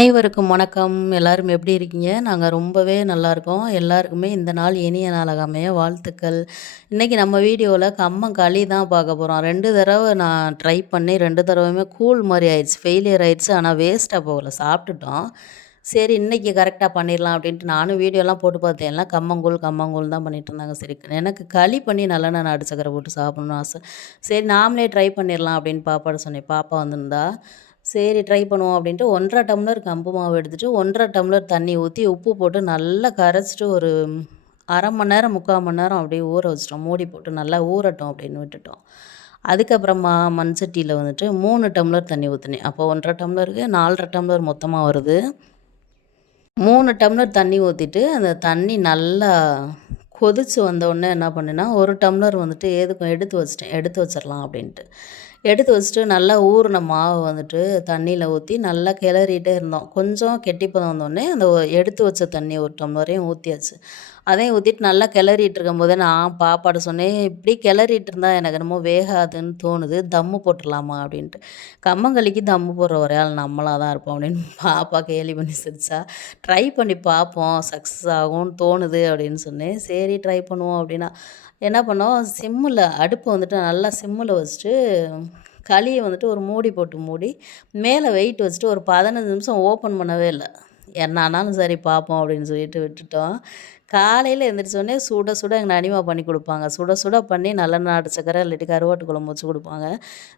அனைவருக்கும் வணக்கம். எல்லாரும் எப்படி இருக்கீங்க? நாங்க ரொம்பவே நல்லாயிருக்கோம். எல்லாருக்குமே இந்த நாள் இனிய நாளாக அமைய வாழ்த்துக்கள். இன்னைக்கு நம்ம வீடியோல கம்மங்களி தான் பார்க்க போறோம். 2 தடவ நான் ட்ரை பண்ணி 2 தடவையுமே கூழ் மாரி ஆயிடுச்சு. ஃபெயிலியர் ஆயிடுச்சு. ஆனா வேஸ்ட்டா போகல. சாப்பிட்டுட்டோம். சரி இன்னைக்கு கரெக்ட்டா பண்ணிடலாம் அப்படின்ட்டு நானும் வீடியோலாம் போட்டு பார்த்தேன். எல்லாம் கம்மங்கூழ் தான் பண்ணிட்டு இருந்தாங்க. சரி எனக்கு களி பண்ணி நல்லெண்ணெய் நாட்டு சர்க்கரை போட்டு சாப்பிடணும்னு ஆசை. சரி நாமளே ட்ரை பண்ணிடலாம் அப்படின்னு பாப்பாட்ட சொன்னேன். பாப்பா வந்திருந்தா. சரி ட்ரை பண்ணுவோம் அப்படின்ட்டு 1 1/2 டம்ளர் கம்பு மாவு எடுத்துட்டு 1 1/2 டம்ளர் தண்ணி ஊத்தி, உப்பு போட்டு நல்லா கரைச்சிட்டு ஒரு 1/2 மணி நேரம், 3/4 மணி நேரம் அப்படியே ஊற வச்சுட்டோம். மூடி போட்டு நல்லா ஊறட்டும் அப்படின்னு விட்டுட்டோம். அதுக்கப்புறமா மண் சட்டியில வந்துட்டு 3 டம்ளர் தண்ணி ஊத்துனேன். அப்போ 1 1/2 டம்ளருக்கு 4 1/2 டம்ளர் மொத்தமா வருது. 3 டம்ளர் தண்ணி ஊத்திட்டு, அந்த தண்ணி நல்லா கொதிச்சு வந்தோடனே என்ன பண்ணேன்னா, 1 டம்ளர் வந்துட்டு எதுக்கும் எடுத்து வச்சுட்டேன். எடுத்து வச்சிடலாம் அப்படின்ட்டு. எடுத்து வச்சுட்டு நல்லா ஊறின மாவு வந்துட்டு தண்ணியில் ஊற்றி நல்லா கிளறிட்டே இருந்தோம். கொஞ்சம் கெட்டிப்பதம் வந்தோடனே அந்த எடுத்து வச்ச தண்ணி 1 டம்ளரையும் ஊற்றியாச்சு. அதையும் ஊற்றிட்டு நல்லா கிளறிட்டு இருக்கும்போது நான் பாப்பாட்ட சொன்னேன், இப்படி கிளறிட்டு இருந்தால் எனக்கு என்னமோ வேகாதுன்னு தோணுது, தம்மு போட்டுடலாமா அப்படின்ட்டு. கம்மங்களிக்கு தம்மு போடுற ஒரே ஆள் நம்மளாக தான் இருப்போம் அப்படின்னு பாப்பா கேலி பண்ணி சிரிச்சா. ட்ரை பண்ணி பார்ப்போம் சக்ஸஸ் ஆகும்னு தோணுது அப்படின்னு சொன்னேன். சரி ட்ரை பண்ணுவோம் அப்படின்னா என்ன பண்ணோம், சிம்மில் அடுப்பை வந்துட்டு நல்லா சிம்மில் வச்சுட்டு களியை வந்துட்டு ஒரு மூடி போட்டு மூடி மேலே வெயிட் வச்சுட்டு ஒரு 15 நிமிஷம் ஓப்பன் பண்ணவே இல்லை. என்ன ஆனாலும் சரி பார்ப்போம் அப்படின்னு சொல்லிட்டு விட்டுட்டோம். காலையில் எழுந்திரிச்சோடனே சுட சுட எங்கள் நனிமா பண்ணி கொடுப்பாங்க. சுட சுட பண்ணி நல்லெண்ணெய் நாட்டு சக்கரை இல்லாட்டி கருவாட்டு குழம்பு வச்சு கொடுப்பாங்க.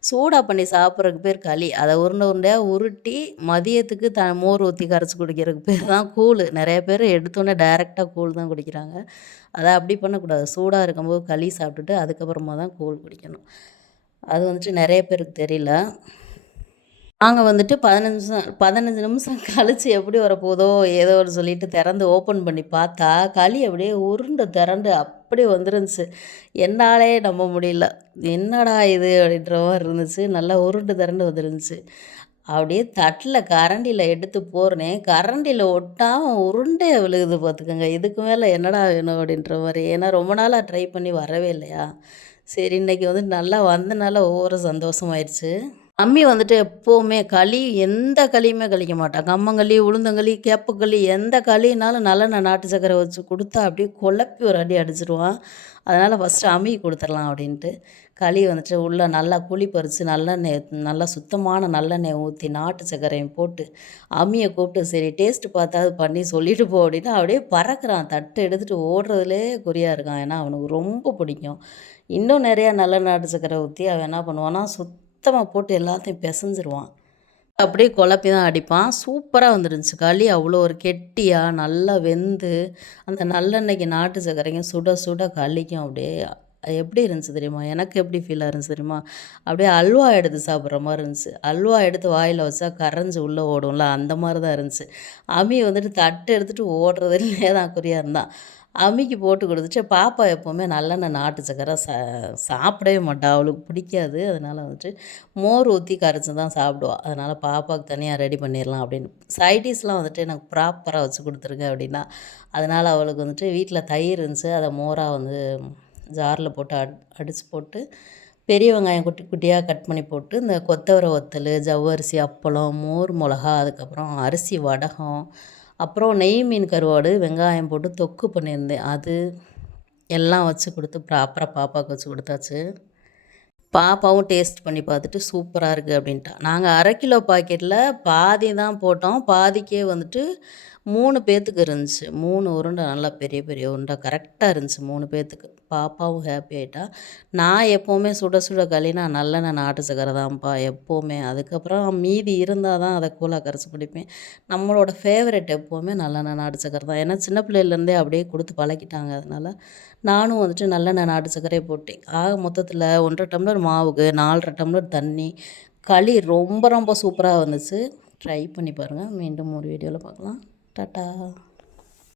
சூடாக பண்ணி சாப்பிட்றதுக்கு பேர் களி. அதை உருண்டை உருண்டையாக உருட்டி மதியத்துக்கு மோர் ஊற்றி கரைச்சி குடிக்கிறதுக்கு பேர் தான் கூழ். நிறைய பேர் எடுத்தோடனே டைரெக்டாக கூழ் தான் குடிக்கிறாங்க. அதை அப்படி பண்ணக்கூடாது. சூடாக இருக்கும்போது களி சாப்பிட்டுட்டு அதுக்கப்புறமா தான் கூழ் குடிக்கணும். அது வந்துட்டு நிறைய பேருக்கு தெரியல. நாங்க வந்துட்டு 15 நிமிஷம் கழிச்சு எப்படி வரப்போதோ ஏதோன்னு சொல்லிட்டு திறந்து ஓப்பன் பண்ணி பார்த்தா, களி அப்படியே உருண்டு திரண்டு அப்படி வந்துருந்துச்சு. என்னாலே நம்ப முடியல. என்னடா இது அப்படின்ற மாரி இருந்துச்சு. நல்லா உருண்டு திரண்டு வந்துருந்துச்சு. அப்படியே தட்டில் கரண்டியில் எடுத்து போடுறேன். கரண்டியில் ஒட்டாம உருண்டையா விழுகுது பார்த்துக்கோங்க. இதுக்கு மேலே என்னடா வேணும் அப்படின்ற மாரி. ஏன்னா ரொம்ப நாளாக ட்ரை பண்ணி வரவே இல்லையா. சரி இன்னைக்கு வந்து நல்லா வந்தனால ஒவ்வொரு சந்தோஷமாயிருச்சு. மம்மி வந்துட்டு எப்போவுமே களி எந்த களியுமே கழிக்க மாட்டா. கம்மங்களி, உளுந்தங்களி, கேப்பக்களி எந்த களினாலும் நல்லெண்ணெய் நாட்டு சர்க்கரை வச்சு குடுத்தா அப்படியே குழப்பி ஒரு அடி அடிச்சுருவா. அதனால் ஃபஸ்ட்டு அம்மிக்கு குடுத்துரலாம் அப்படின்ட்டு. களி வந்துட்டு உள்ள நல்லா புளி பறிச்சு நல்லெண்ணெய் நல்லா சுத்தமான நல்லெண்ணெய ஊத்தி நாட்டு சர்க்கரையும் போட்டு அம்மிய கூப்பிட்டு சரி டேஸ்ட்டு பார்த்தாவது பண்ணி சொல்லிட்டு போ அப்படின்னா அப்படியே பறக்குறான். தட்டு எடுத்துட்டு ஓடுறதுலே குறியா இருக்கான். ஏன்னா அவனுக்கு ரொம்ப பிடிக்கும். இன்னும் நிறையா நல்லெண்ணெய் நாட்டு சர்க்கரை ஊத்தி அவன் என்ன பண்ணுவான்னா சுத்தமாக போட்டு எல்லாத்தையும் பிசைஞ்சிருவான். அப்படியே குழப்பி தான் அடிப்பான். சூப்பரா வந்துருந்துச்சு. களி அவ்வளோ ஒரு கெட்டியா நல்லா வெந்து, அந்த நல்லெண்ணெய்க்கு நாட்டு சர்க்கரைக்கும் சுட சுட களிக்கும் அப்படியே அது எப்படி இருந்துச்சு தெரியுமா? எனக்கு எப்படி ஃபீல் இருந்துச்சு தெரியுமா? அப்படியே அல்வா எடுத்து சாப்பிட்ற மாரி இருந்துச்சு. அல்வா எடுத்து வாயில வச்சா கரைஞ்சு உள்ளே ஓடும்ல, அந்த மாரி தான் இருந்துச்சு. அம்மி வந்துட்டு தட்டு எடுத்துட்டு ஓடுறதுலயே தான் குறியா இருந்தான். அம்மிக்கு போட்டு கொடுத்துட்டு பாப்பா எப்போவுமே நல்லெண்ணெய் நாட்டு சர்க்கரை சாப்பிடவே மாட்டா. அவளுக்கு பிடிக்காது. அதனால வந்துட்டு மோர் ஊற்றி கரைச்சி தான் சாப்பிடுவா. அதனால் பாப்பாவுக்கு தனியாக ரெடி பண்ணிடலாம் அப்படின்னு. சைடிஷ்லாம் வந்துட்டு எனக்கு ப்ராப்பராக வச்சு கொடுத்துருங்க அப்படின்னா. அதனால் அவளுக்கு வந்துட்டு வீட்டில் தயிர் இருந்துச்சு. அதை மோராக வந்து ஜாரில் போட்டு அடித்து போட்டு பெரிய வெங்காயம் குட்டி குட்டியாக கட் பண்ணி போட்டு இந்த கொத்தவரை வத்தல், ஜவ்வரிசி, அப்பளம், மோர் மிளகா, அதுக்கப்புறம் அரிசி வடகம், அப்புறம் நெய் மீன் கருவாடு, வெங்காயம் போட்டு தொக்கு பண்ணியிருந்தேன். அது எல்லாம் வச்சு கொடுத்து ப்ராப்பராக பாப்பாவுக்கு வச்சு கொடுத்தாச்சு. பாப்பாவும் டேஸ்ட் பண்ணி பார்த்துட்டு சூப்பராக இருக்குது அப்படின்ட்டா. நாங்கள் 1/2 கிலோ பாக்கெட்டில் பாதி தான் போட்டோம். பாதிக்கே வந்துட்டு 3 பேத்துக்கு இருந்துச்சு. 3 உருண்டை நல்லா பெரிய பெரிய உருண்டை கரெக்டாக இருந்துச்சு 3 பேத்துக்கு. பாப்பாவும் ஹாப்பி ஆகிட்டா. நான் எப்போவுமே சுட சுட களினா நல்லெண்ணெய் நாட்டு சக்கரை தான்ப்பா எப்போவுமே. அதுக்கப்புறம் மீதி இருந்தால் தான் அதை கூழாக கரைச்சி குடிப்பேன். நம்மளோட ஃபேவரெட் எப்போவுமே நல்லெண்ணெய் நாட்டு சக்கரை தான். ஏன்னா சின்ன பிள்ளையிலேருந்தே அப்படியே கொடுத்து பழக்கிட்டாங்க. அதனால் நானும் வந்துட்டு நல்லெண்ணெய் நாட்டு சர்க்கரையை போட்டேன். ஆக மொத்தத்தில் 1 1/2 டம்ளர் மாவுக்கு 4 1/2 டம்ளர் தண்ணி. களி ரொம்ப ரொம்ப சூப்பராக வந்துச்சு. ட்ரை பண்ணி பாருங்கள். மீண்டும் ஒரு வீடியோவில் பார்க்கலாம். டாட்டா.